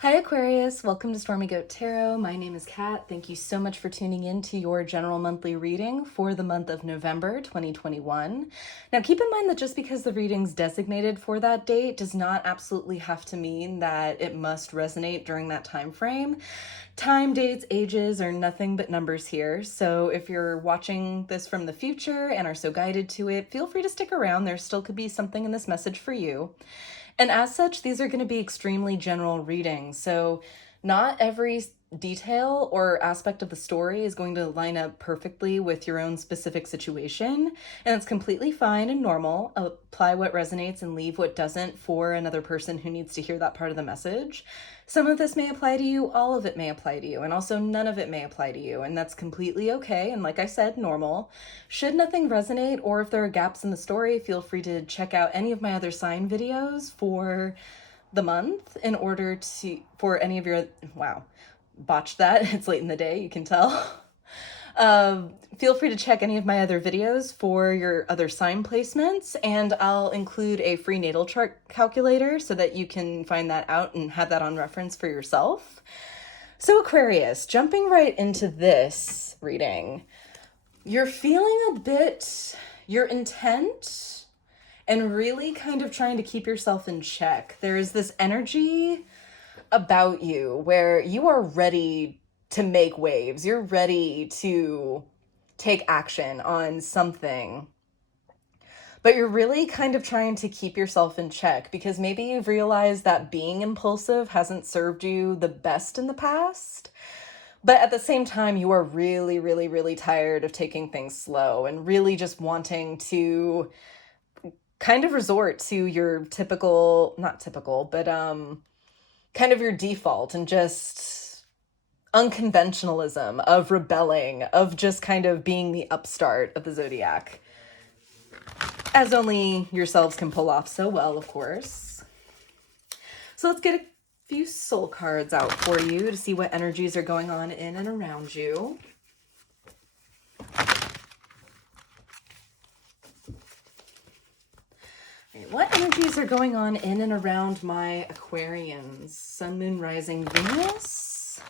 Hi Aquarius, welcome to Stormy Goat Tarot. My name is Kat. Thank you so much for tuning in to your general monthly reading for the month of November 2021. Now keep in mind that just because the reading's designated for that date does not absolutely have to mean that it must resonate during that time frame. Time, dates, ages are nothing but numbers here. So if you're watching this from the future and are so guided to it, feel free to stick around. There still could be something in this message for you. And as such, these are going to be extremely general readings. So not every detail or aspect of the story is going to line up perfectly with your own specific situation. And it's completely fine and normal. Apply what resonates and leave what doesn't for another person who needs to hear that part of the message. Some of this may apply to you, all of it may apply to you, and also none of it may apply to you, and that's completely okay, and like I said, normal. Should nothing resonate, or if there are gaps in the story, feel free to check out any of my other sign videos for the month in order to, for any of your, wow, botched that, it's late in the day, you can tell. Feel free to check any of my other videos for your other sign placements, and I'll include a free natal chart calculator so that you can find that out and have that on reference for yourself. So Aquarius, jumping right into this reading, you're feeling a bit, you're intent and really kind of trying to keep yourself in check. There is this energy about you where you are ready to make waves. You're ready to take action on something. But you're really kind of trying to keep yourself in check because maybe you've realized that being impulsive hasn't served you the best in the past. But at the same time, you are really, really, really tired of taking things slow and really just wanting to kind of resort to your typical, not typical, but kind of your default and just unconventionalism of rebelling, of just kind of being the upstart of the zodiac. As only yourselves can pull off so well, of course. So let's get a few soul cards out for you to see what energies are going on in and around you. What energies are going on in and around my Aquarians? Sun, Moon, Rising, Venus.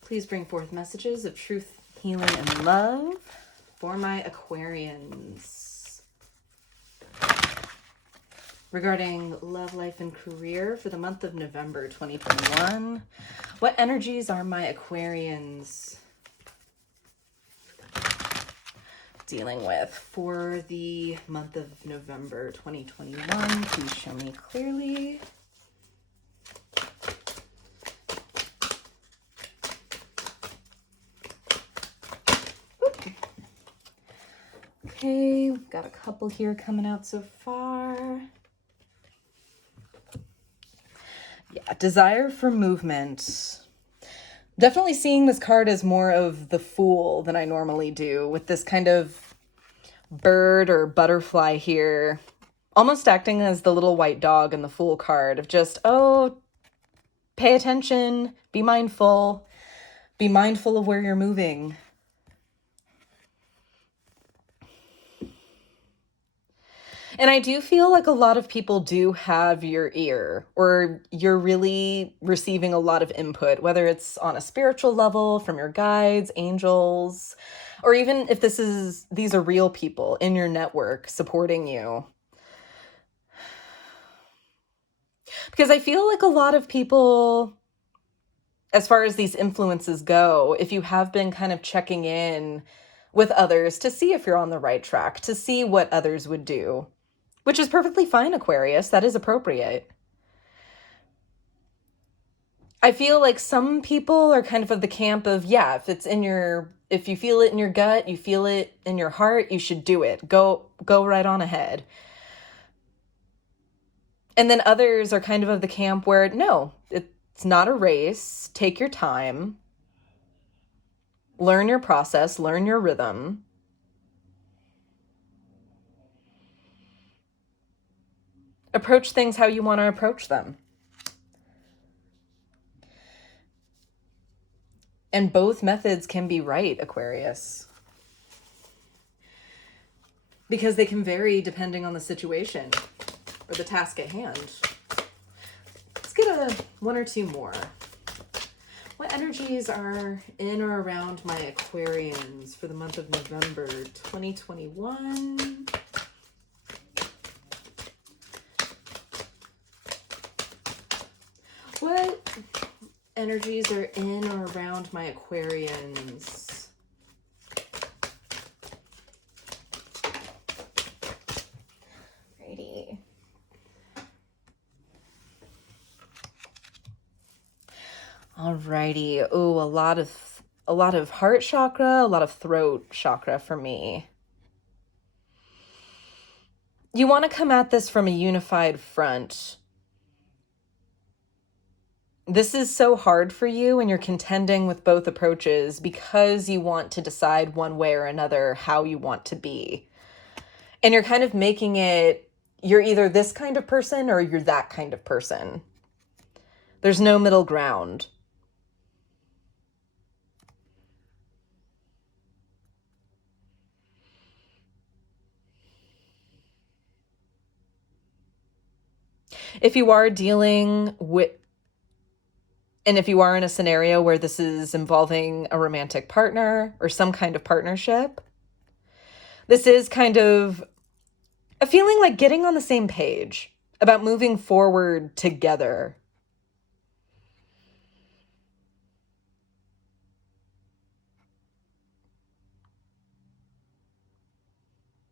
Please bring forth messages of truth, healing, and love for my Aquarians. Regarding love, life, and career for the month of November 2021, what energies are my Aquarians dealing with for the month of November 2021? Please show me clearly. Okay, we've got a couple here coming out so far. Yeah, desire for movement. Definitely seeing this card as more of the Fool than I normally do, with this kind of bird or butterfly here, almost acting as the little white dog in the Fool card of just, oh, pay attention, be mindful of where you're moving. And I do feel like a lot of people do have your ear, or you're really receiving a lot of input, whether it's on a spiritual level from your guides, angels, or even if these are real people in your network supporting you. Because I feel like a lot of people, as far as these influences go, if you have been kind of checking in with others to see if you're on the right track, to see what others would do, which is perfectly fine, Aquarius. That is appropriate. I feel like some people are kind of the camp of, yeah, if you feel it in your gut, you feel it in your heart, you should do it. Go right on ahead. And then others are kind of the camp where, no, it's not a race. Take your time. Learn your process, learn your rhythm. Approach things how you want to approach them. And both methods can be right, Aquarius. because they can vary depending on the situation or the task at hand. Let's get one or two more. What energies are in or around my Aquarians for the month of November 2021? What energies are in or around my Aquarians? Righty. Alrighty. Oh, a lot of heart chakra, a lot of throat chakra for me. You want to come at this from a unified front. This is so hard for you and you're contending with both approaches because you want to decide one way or another how you want to be. And you're kind of making it, you're either this kind of person or you're that kind of person. There's no middle ground. If you are dealing with, and if you are in a scenario where this is involving a romantic partner or some kind of partnership, this is kind of a feeling like getting on the same page about moving forward together.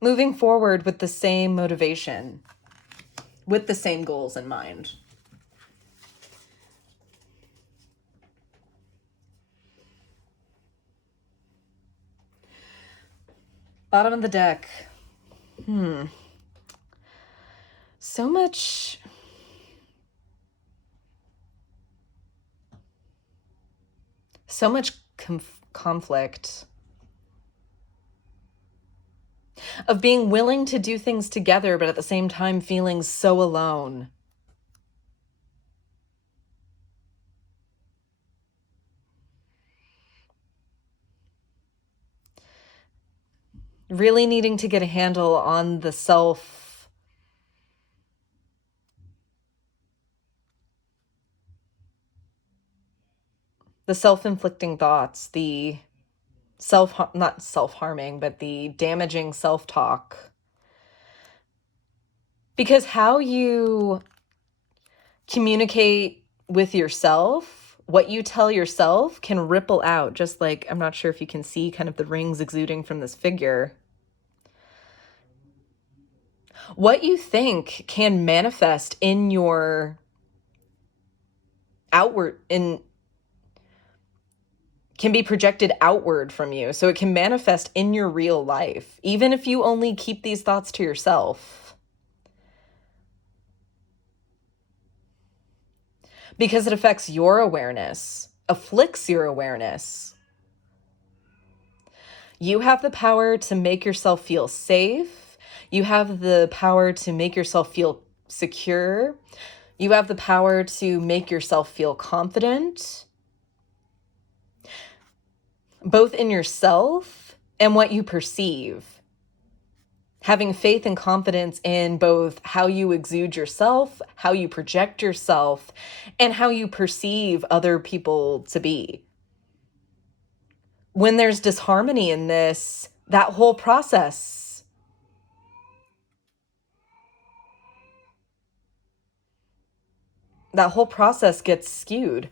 Moving forward with the same motivation, with the same goals in mind. Bottom of the deck. So much conflict of being willing to do things together, but at the same time feeling so alone. Really needing to get a handle on the self-inflicting thoughts, the not self-harming, but the damaging self-talk. Because how you communicate with yourself, what you tell yourself can ripple out, just like, I'm not sure if you can see kind of the rings exuding from this figure. What you think can manifest in your can be projected outward from you. So it can manifest in your real life, even if you only keep these thoughts to yourself. Because it affects your awareness, afflicts your awareness. You have the power to make yourself feel safe. You have the power to make yourself feel secure. You have the power to make yourself feel confident, both in yourself and what you perceive. Having faith and confidence in both how you exude yourself, how you project yourself, and how you perceive other people to be. When there's disharmony in this, that whole process gets skewed.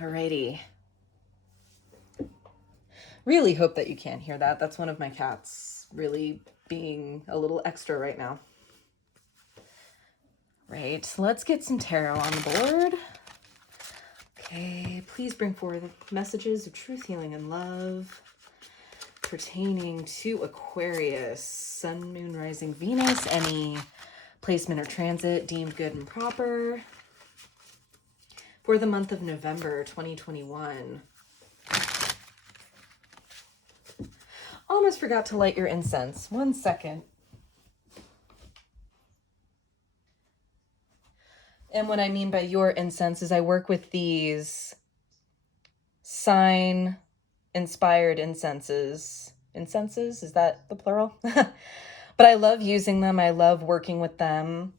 Alrighty. Really hope that you can't hear that. That's one of my cats really being a little extra right now. Right, let's get some tarot on the board. Okay, please bring forward the messages of truth, healing, and love pertaining to Aquarius, Sun, Moon, Rising, Venus, any placement or transit deemed good and proper for the month of November 2021. Almost forgot to light your incense. 1 second. And what I mean by your incense is I work with these sign inspired incenses. Incenses, is that the plural? But I love using them. I love working with them.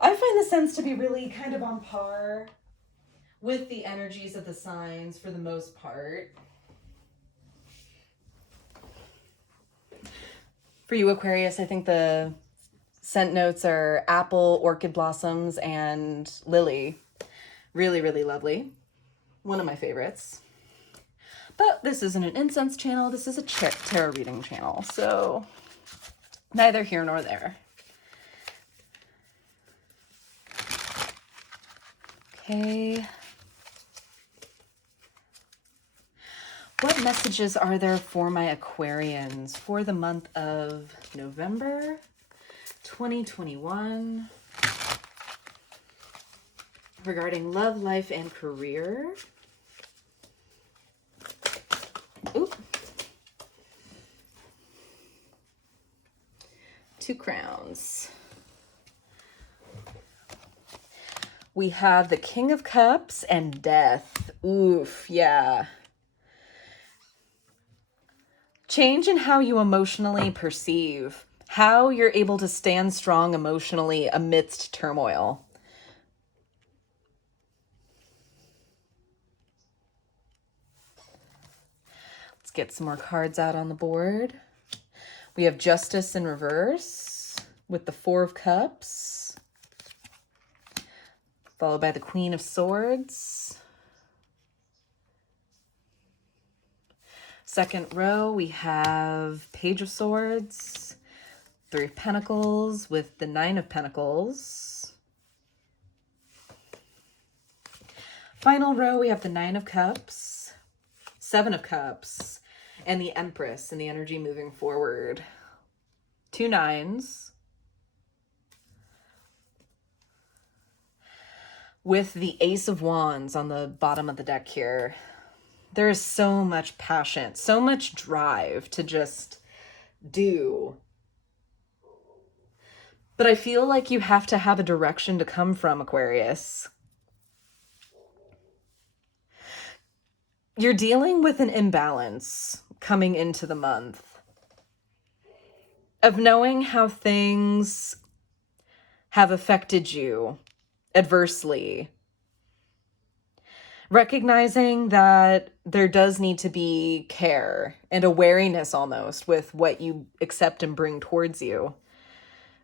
I find the scents to be really kind of on par with the energies of the signs for the most part. For you, Aquarius, I think the scent notes are apple, orchid blossoms, and lily. Really, really lovely. One of my favorites. But this isn't an incense channel. This is a tarot reading channel. So neither here nor there. Okay. What messages are there for my Aquarians for the month of November 2021 regarding love, life, and career? Ooh. 2 crowns. We have the King of Cups and Death. Oof, yeah. Change in how you emotionally perceive, how you're able to stand strong emotionally amidst turmoil. Let's get some more cards out on the board. We have Justice in reverse with the 4 of Cups, followed by the Queen of Swords. Second row, we have Page of Swords, 3 of Pentacles with the 9 of Pentacles. Final row, we have the 9 of Cups, 7 of Cups, and the Empress and the energy moving forward. 2 9s. With the Ace of Wands on the bottom of the deck here. There is so much passion, so much drive to just do. But I feel like you have to have a direction to come from, Aquarius. You're dealing with an imbalance coming into the month of knowing how things have affected you adversely. Recognizing that there does need to be care and awareness almost with what you accept and bring towards you.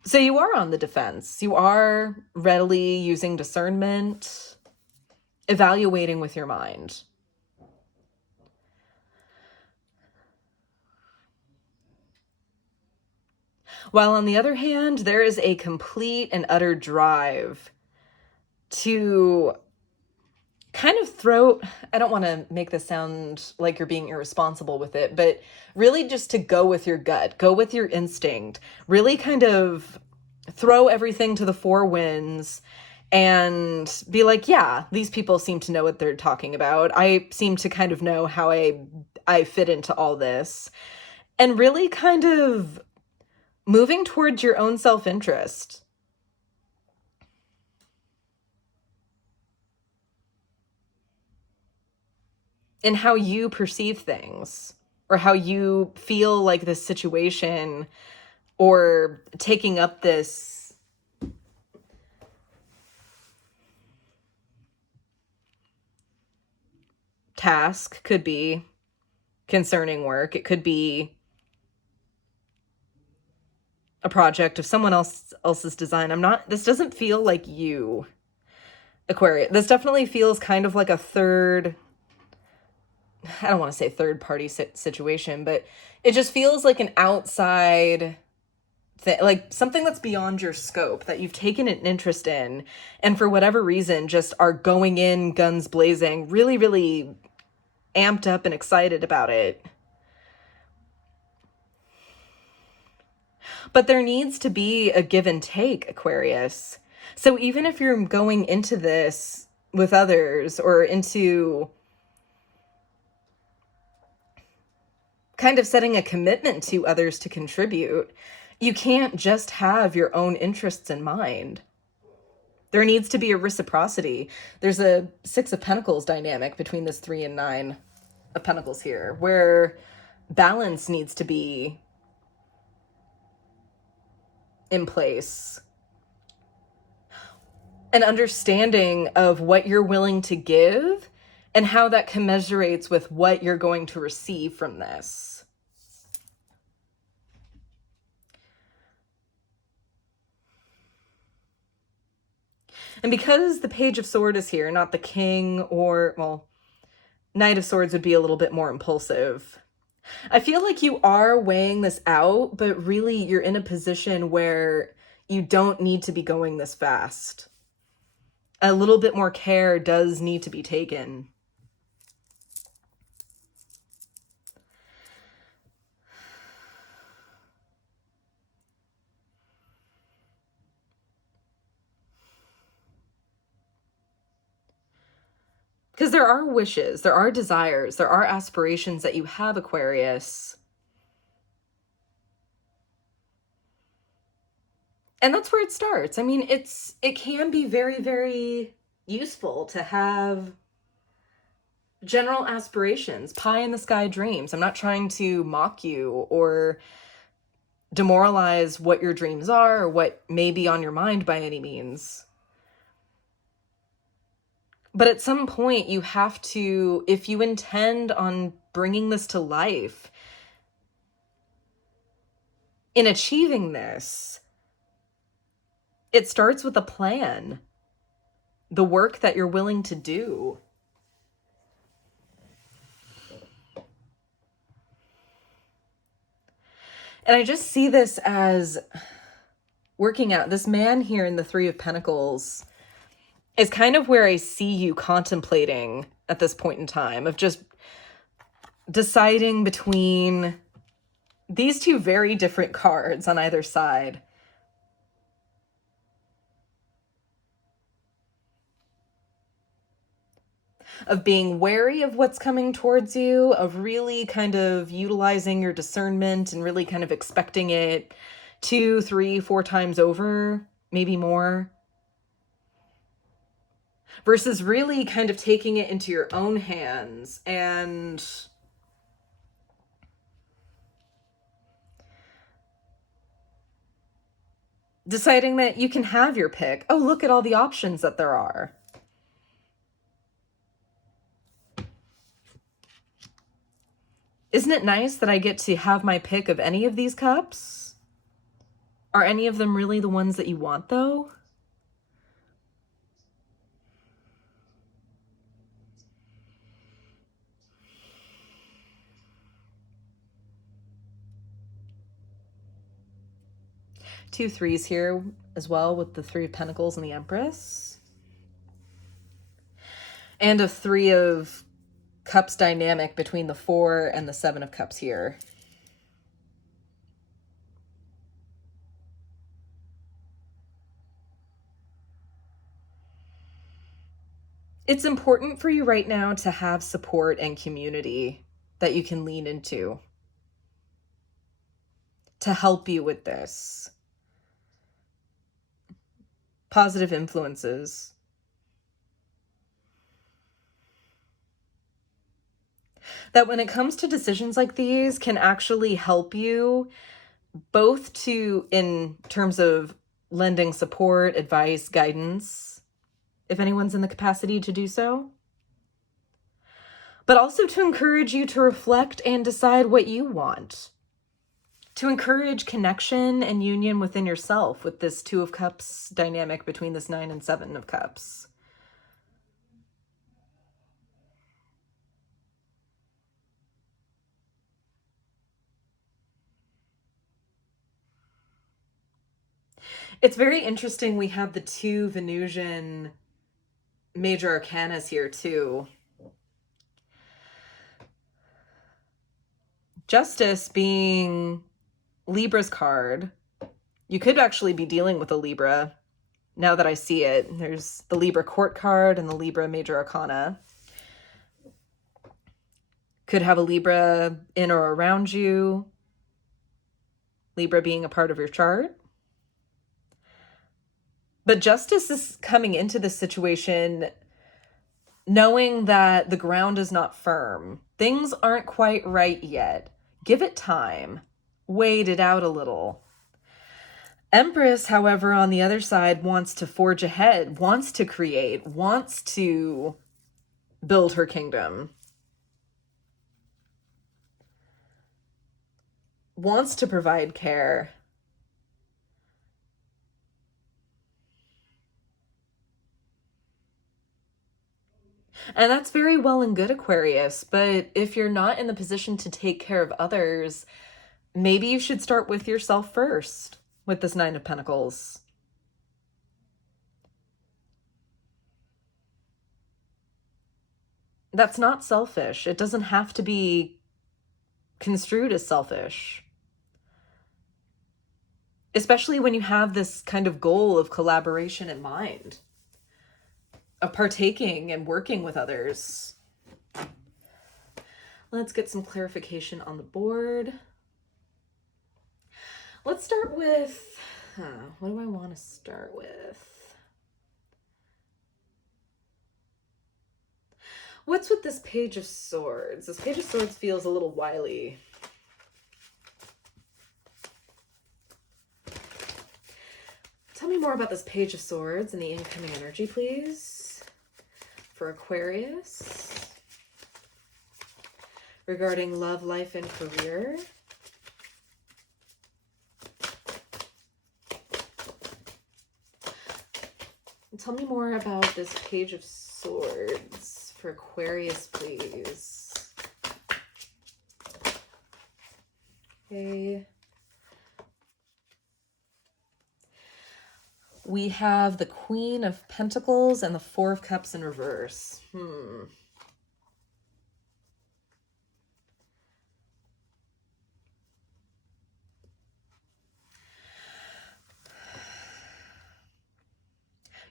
So you are on the defense. You are readily using discernment, evaluating with your mind. While on the other hand, there is a complete and utter drive to kind of throw, I don't want to make this sound like you're being irresponsible with it, but really just to go with your gut, go with your instinct, really kind of throw everything to the 4 winds and be like, yeah, these people seem to know what they're talking about. I seem to kind of know how I fit into all this. And really kind of moving towards your own self-interest. In how you perceive things or how you feel like this situation or taking up this task. Could be concerning work. It could be a project of someone else's design. This doesn't feel like you, Aquarius. This definitely feels kind of like a third, I don't want to say third party situation, but it just feels like an outside thing, like something that's beyond your scope that you've taken an interest in. And for whatever reason, just are going in guns blazing, really, really amped up and excited about it. But there needs to be a give and take, Aquarius. So even if you're going into this with others or into kind of setting a commitment to others to contribute, you can't just have your own interests in mind. There needs to be a reciprocity. There's a Six of Pentacles dynamic between this 3 and 9 of Pentacles here, where balance needs to be in place. An understanding of what you're willing to give and how that commensurates with what you're going to receive from this. And because the Page of Swords is here, not the King or, well, Knight of Swords would be a little bit more impulsive. I feel like you are weighing this out, but really you're in a position where you don't need to be going this fast. A little bit more care does need to be taken. Because there are wishes, there are desires, there are aspirations that you have, Aquarius. And that's where it starts. I mean, it can be very, very useful to have general aspirations, pie in the sky dreams. I'm not trying to mock you or demoralize what your dreams are or what may be on your mind by any means. But at some point you have to, if you intend on bringing this to life, in achieving this, it starts with a plan, the work that you're willing to do. And I just see this as working out. This man here in the Three of Pentacles is kind of where I see you contemplating at this point in time, of just deciding between these two very different cards on either side. Of being wary of what's coming towards you, of really kind of utilizing your discernment and really kind of expecting it 2, 3, 4 times over, maybe more. Versus really kind of taking it into your own hands and deciding that you can have your pick. Oh, look at all the options that there are. Isn't it nice that I get to have my pick of any of these cups? Are any of them really the ones that you want, though? Two threes here as well, with the Three of Pentacles and the Empress. And a Three of Cups dynamic between the 4 and the 7 of Cups here. It's important for you right now to have support and community that you can lean into to help you with this. Positive influences. That when it comes to decisions like these can actually help you both to, in terms of lending support, advice, guidance, if anyone's in the capacity to do so, but also to encourage you to reflect and decide what you want, to encourage connection and union within yourself with this Two of Cups dynamic between this 9 and 7 of Cups. It's very interesting. We have the 2 Venusian major arcanas here too. Justice being Libra's card. You could actually be dealing with a Libra now that I see it. There's the Libra court card and the Libra major arcana. Could have a Libra in or around you. Libra being a part of your chart. But justice is coming into this situation knowing that the ground is not firm. Things aren't quite right yet. Give it time. Wait it out a little. Empress, however, on the other side, wants to forge ahead, wants to create, wants to build her kingdom, wants to provide care. And that's very well and good, Aquarius, but if you're not in the position to take care of others, maybe you should start with yourself first with this Nine of Pentacles. That's not selfish. It doesn't have to be construed as selfish. Especially when you have this kind of goal of collaboration in mind, of partaking and working with others. Let's get some clarification on the board. Let's start with, what do I want to start with? What's with this Page of Swords? This Page of Swords feels a little wily. Tell me more about this Page of Swords and the incoming energy, please, for Aquarius, regarding love, life, and career. Tell me more about this Page of Swords for Aquarius, please. Okay. We have the Queen of Pentacles and the Four of Cups in reverse.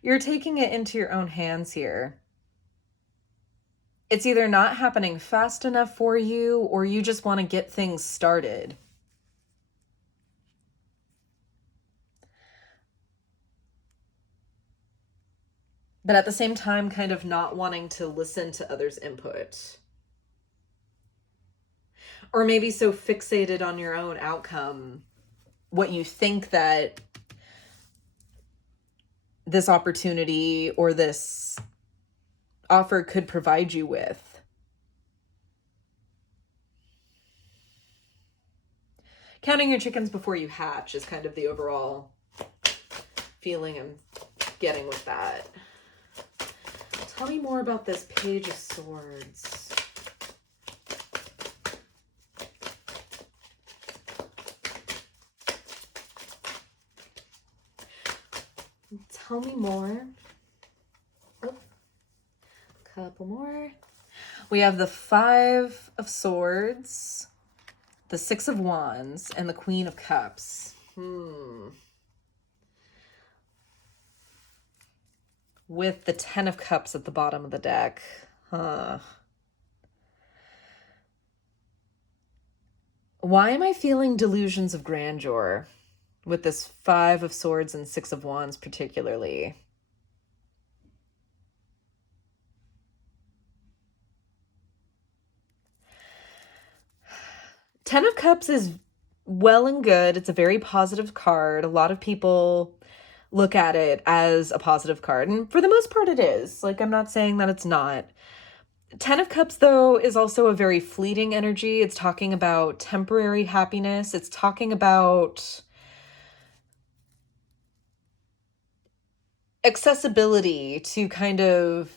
You're taking it into your own hands here. It's either not happening fast enough for you, or you just want to get things started. But at the same time, kind of not wanting to listen to others' input. Or maybe so fixated on your own outcome, what you think that this opportunity or this offer could provide you with. Counting your chickens before you hatch is kind of the overall feeling I'm getting with that. Tell me more about this Page of Swords. Tell me more. Oh, couple more. We have the Five of Swords, the Six of Wands, and the Queen of Cups. With the Ten of Cups at the bottom of the deck. Why am I feeling delusions of grandeur with this Five of Swords and Six of Wands particularly? Ten of Cups is well and good. It's a very positive card. A lot of people look at it as a positive card, and for the most part it is. Like, I'm not saying that it's not. Ten of Cups, though, is also a very fleeting energy. It's talking about temporary happiness. It's talking about accessibility to kind of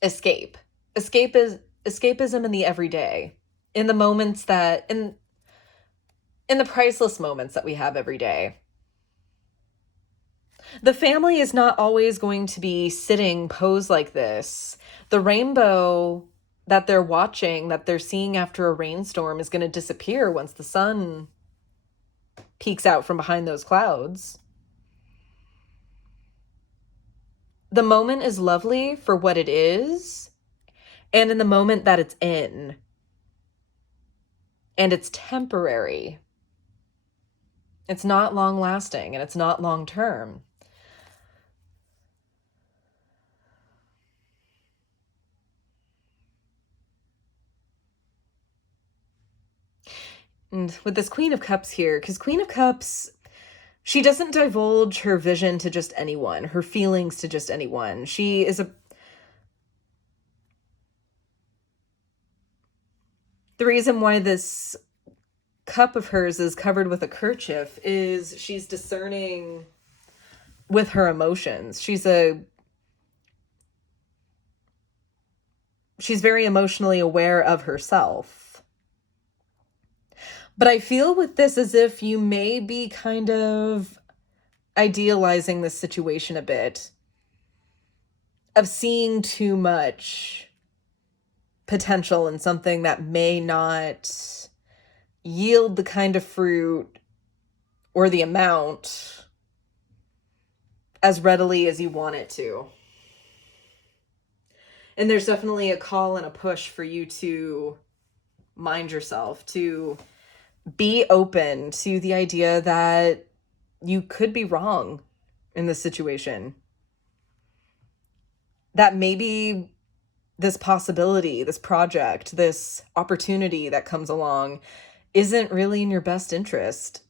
escape. Escapism in the everyday, in the moments that, in the priceless moments that we have every day. The family is not always going to be sitting posed like this. The rainbow that they're watching, that they're seeing after a rainstorm, is going to disappear once the sun peeks out from behind those clouds. The moment is lovely for what it is, and in the moment that it's in. And it's temporary. It's not long lasting, and it's not long term. And with this Queen of Cups here, because Queen of Cups, she doesn't divulge her vision to just anyone, her feelings to just anyone. She is the reason why this cup of hers is covered with a kerchief is she's discerning with her emotions. She's very emotionally aware of herself. But I feel with this as if you may be kind of idealizing this situation a bit, of seeing too much potential in something that may not yield the kind of fruit or the amount as readily as you want it to. And there's definitely a call and a push for you to mind yourself, to be open to the idea that you could be wrong in this situation. That maybe this possibility, this project, this opportunity that comes along isn't really in your best interest.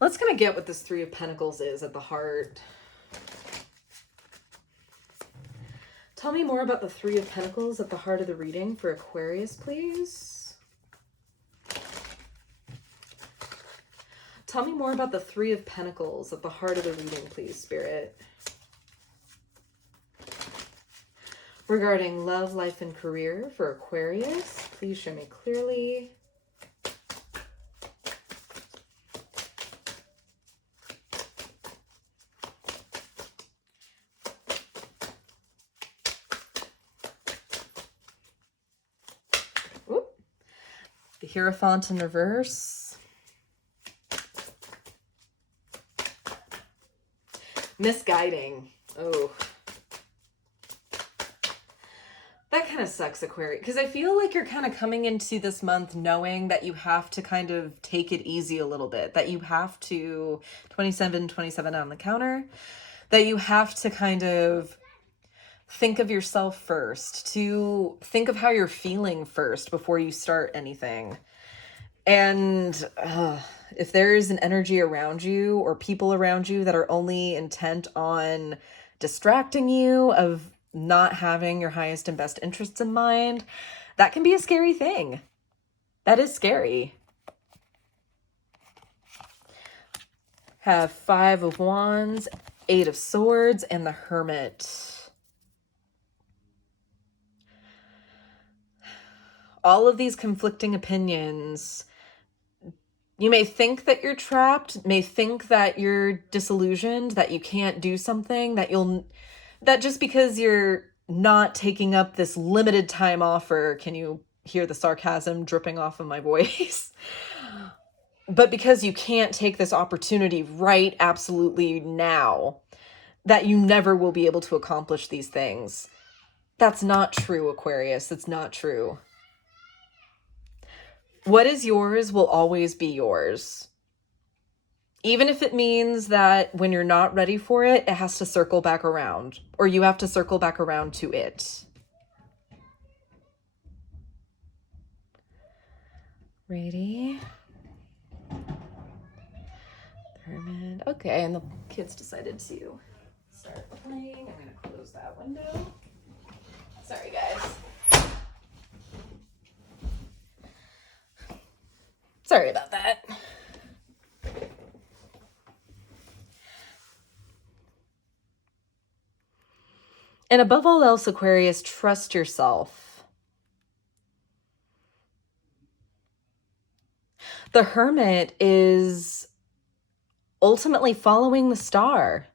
Let's kind of get what this Three of Pentacles is at the heart. Tell me more about the Three of Pentacles at the heart of the reading for Aquarius, please. Tell me more about the Three of Pentacles at the heart of the reading, please, Spirit. Regarding love, life, and career for Aquarius, please show me clearly. Oop. The Hierophant in reverse. Misguiding. Oh. That kind of sucks, Aquarius, because I feel like you're kind of coming into this month knowing that you have to kind of take it easy a little bit, that you have to, 27 on the counter, that you have to kind of think of yourself first, to think of how you're feeling first before you start anything. And if there's an energy around you or people around you that are only intent on distracting you, of not having your highest and best interests in mind, that can be a scary thing. That is scary. Have Five of Wands, Eight of Swords, and the Hermit. All of these conflicting opinions. You may think that you're trapped, may think that you're disillusioned, that you can't do something, that just because you're not taking up this limited time offer, can you hear the sarcasm dripping off of my voice? But because you can't take this opportunity right absolutely now, that you never will be able to accomplish these things. That's not true, Aquarius. It's not true. What is yours will always be yours. Even if it means that when you're not ready for it, it has to circle back around, or you have to circle back around to it. Ready? Hermit. Okay, and the kids decided to start playing. I'm going to close that window. Sorry, guys. Sorry about that. And above all else, Aquarius, trust yourself. The Hermit is ultimately following the star,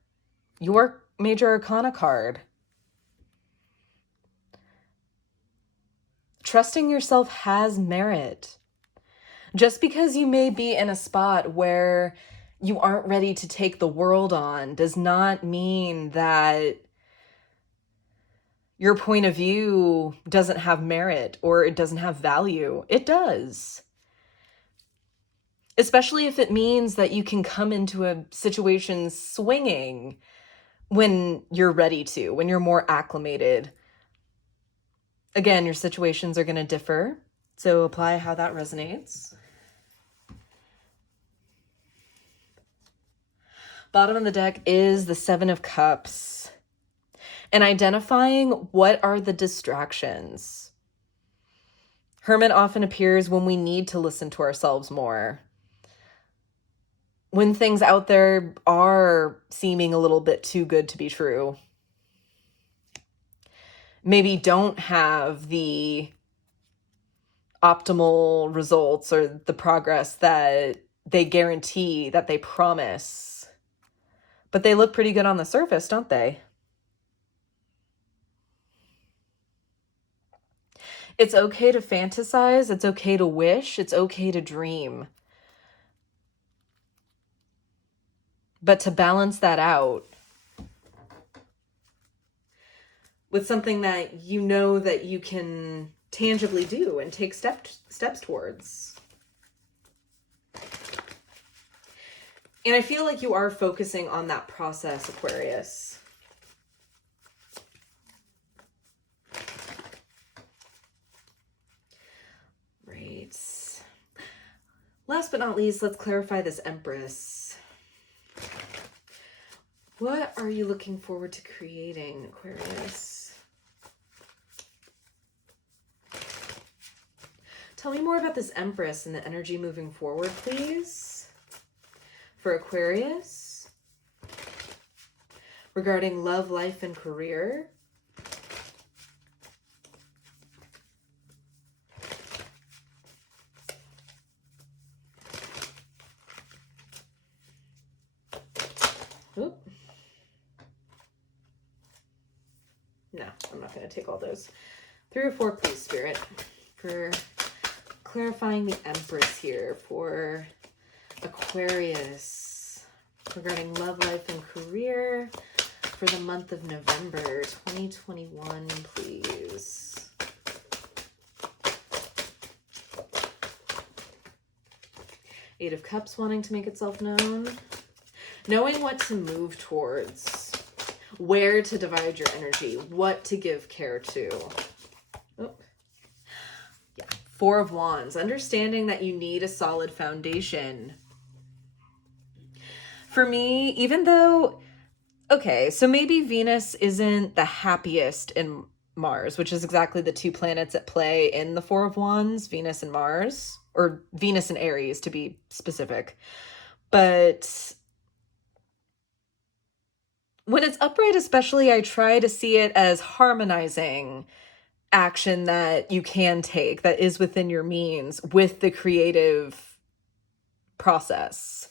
your major arcana card. Trusting yourself has merit. Just because you may be in a spot where you aren't ready to take the world on does not mean that your point of view doesn't have merit or it doesn't have value. It does. Especially if it means that you can come into a situation swinging when you're ready to, when you're more acclimated. Again, your situations are going to differ, so apply how that resonates. Bottom of the deck is the Seven of Cups. And identifying what are the distractions. Hermit often appears when we need to listen to ourselves more. When things out there are seeming a little bit too good to be true. Maybe don't have the optimal results or the progress that they guarantee, that they promise. But they look pretty good on the surface, don't they? It's okay to fantasize. It's okay to wish. It's okay to dream. But to balance that out with something that you know that you can tangibly do and take steps towards. And I feel like you are focusing on that process, Aquarius. Right. Last but not least, let's clarify this Empress. What are you looking forward to creating, Aquarius? Tell me more about this Empress and the energy moving forward, please. For Aquarius, regarding love, life, and career. Oop. No, I'm not going to take all those. 3 or 4, please, Spirit, for clarifying the Empress here for Aquarius regarding love, life, and career for the month of November 2021, please. Eight of Cups wanting to make itself known. Knowing what to move towards, where to divide your energy, what to give care to. Oh. Yeah. 4 of Wands, understanding that you need a solid foundation. For me, even though, okay, so maybe Venus isn't the happiest in Mars, which is exactly the 2 planets at play in the 4 of Wands, Venus and Mars, or Venus and Aries to be specific. But when it's upright especially, I try to see it as harmonizing action that you can take, that is within your means, with the creative process.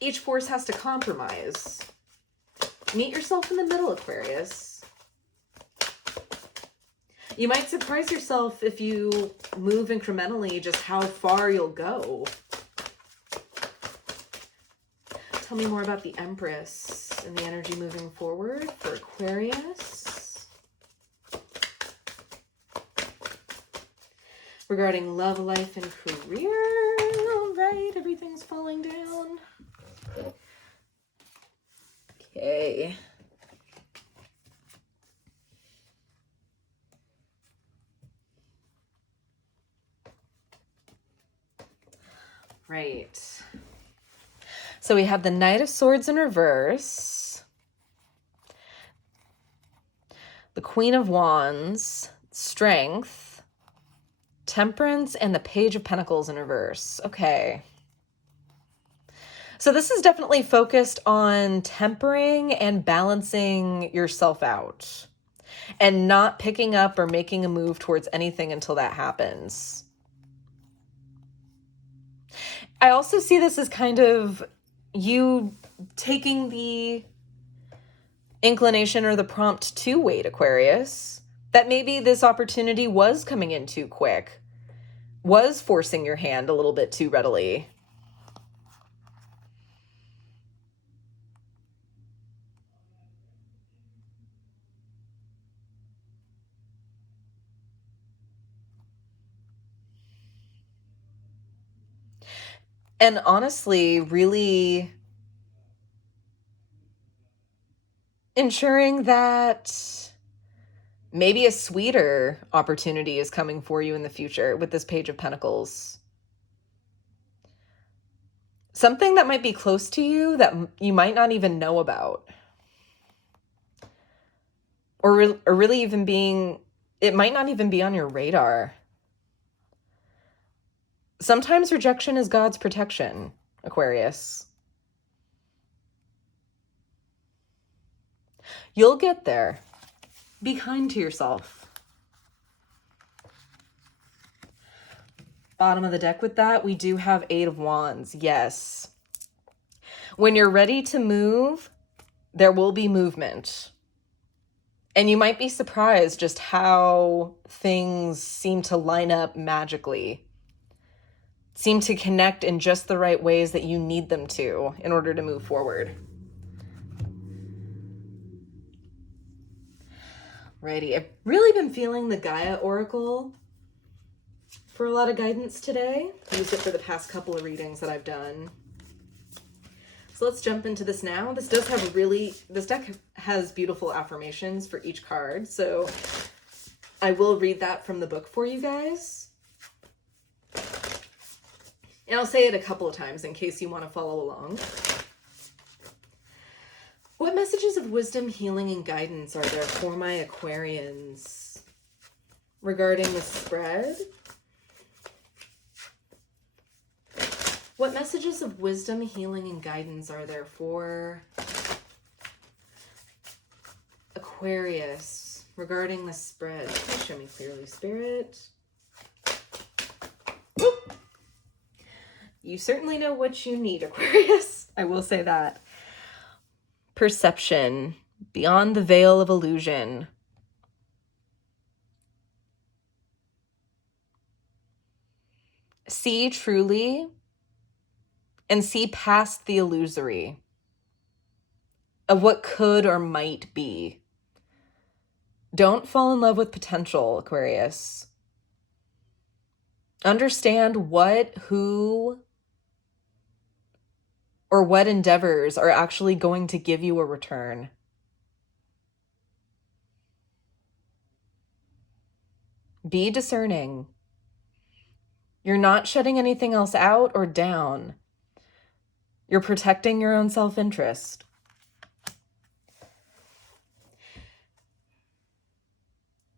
Each force has to compromise. Meet yourself in the middle, Aquarius. You might surprise yourself if you move incrementally just how far you'll go. Tell me more about the Empress and the energy moving forward for Aquarius. Regarding love, life, and career. All right, everything's falling down. Okay. Right. So we have the Knight of Swords in reverse, the Queen of Wands, Strength, Temperance, and the Page of Pentacles in reverse. Okay. So this is definitely focused on tempering and balancing yourself out and not picking up or making a move towards anything until that happens. I also see this as kind of you taking the inclination or the prompt to wait, Aquarius, that maybe this opportunity was coming in too quick, was forcing your hand a little bit too readily. And honestly, really ensuring that maybe a sweeter opportunity is coming for you in the future with this Page of Pentacles. Something that might be close to you that you might not even know about. Or really even being, it might not even be on your radar. Sometimes rejection is God's protection, Aquarius. You'll get there. Be kind to yourself. Bottom of the deck with that, we do have 8 of Wands. Yes. When you're ready to move, there will be movement. And you might be surprised just how things seem to line up magically. Seem to connect in just the right ways that you need them to in order to move forward. Righty, I've really been feeling the Gaia Oracle for a lot of guidance today. I used it for the past couple of readings that I've done. So let's jump into this now. This deck has beautiful affirmations for each card. So I will read that from the book for you guys. And I'll say it a couple of times in case you want to follow along. What messages of wisdom, healing, and guidance are there for my Aquarians regarding the spread? What messages of wisdom, healing, and guidance are there for Aquarius regarding the spread? Please show me clearly, Spirit. Whoop. You certainly know what you need, Aquarius. I will say that. Perception, beyond the veil of illusion. See truly and see past the illusory of what could or might be. Don't fall in love with potential, Aquarius. Understand what, who, or what endeavors are actually going to give you a return. Be discerning. You're not shutting anything else out or down. You're protecting your own self-interest.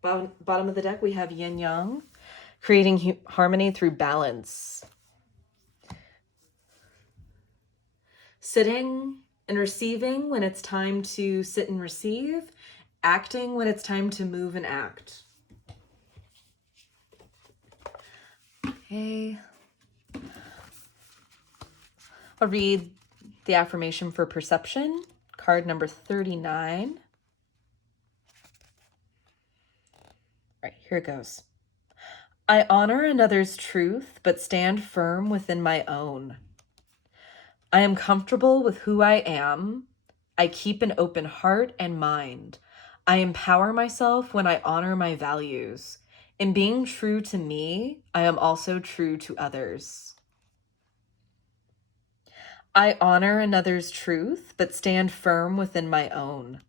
Bottom of the deck, we have yin yang, creating harmony through balance. Sitting and receiving when it's time to sit and receive. Acting when it's time to move and act. Okay. I'll read the affirmation for perception, card number 39. All right, here it goes. I honor another's truth, but stand firm within my own. I am comfortable with who I am. I keep an open heart and mind. I empower myself when I honor my values. In being true to me, I am also true to others. I honor another's truth, but stand firm within my own.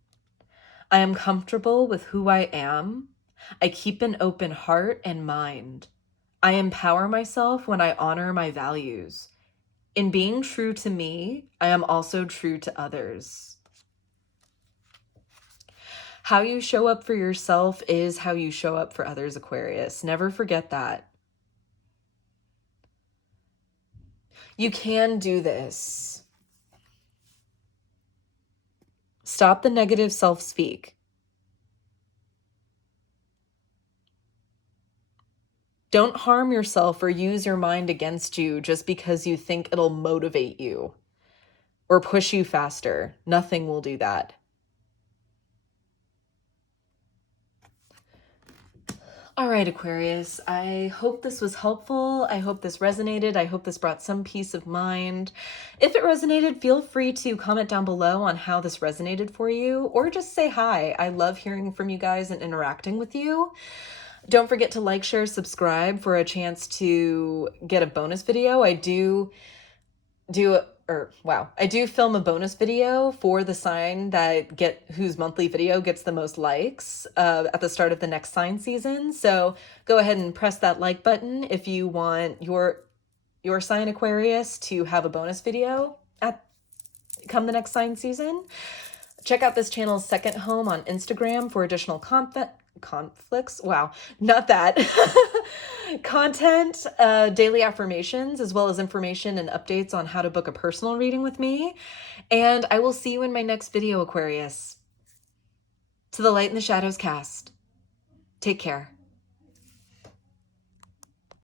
I am comfortable with who I am. I keep an open heart and mind. I empower myself when I honor my values. In being true to me, I am also true to others. How you show up for yourself is how you show up for others, Aquarius. Never forget that. You can do this. Stop the negative self-speak. Don't harm yourself or use your mind against you just because you think it'll motivate you or push you faster. Nothing will do that. All right, Aquarius, I hope this was helpful. I hope this resonated. I hope this brought some peace of mind. If it resonated, feel free to comment down below on how this resonated for you, or just say hi. I love hearing from you guys and interacting with you. Don't forget to like, share, subscribe for a chance to get a bonus video. I do I do film a bonus video for the sign whose monthly video gets the most likes at the start of the next sign season. So go ahead and press that like button if you want your sign Aquarius to have a bonus video come the next sign season. Check out this channel's second home on Instagram for additional conflicts. Wow, not that. Content, daily affirmations, as well as information and updates on how to book a personal reading with me. And I will see you in my next video, Aquarius. To the light and the shadows cast. Take care.